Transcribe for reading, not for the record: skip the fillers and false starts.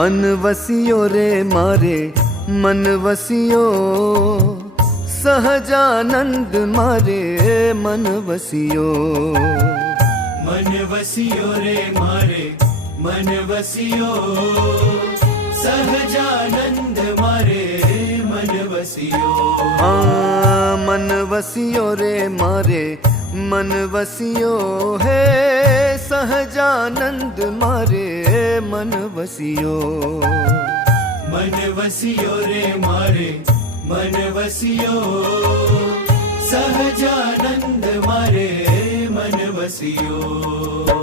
मन वसियो रे मारे मन वसियो, सहजानंद मारे मन वसियो। मन वसियो रे मारे मन वसियो, सहजानंद मारे मन वसियो। मन वसियो रे मारे मन वसियो है, सहजानंद मारे मन वसियो। मन वसियो रे मारे मन वसियो, सहजानंद मारे मन वसियो।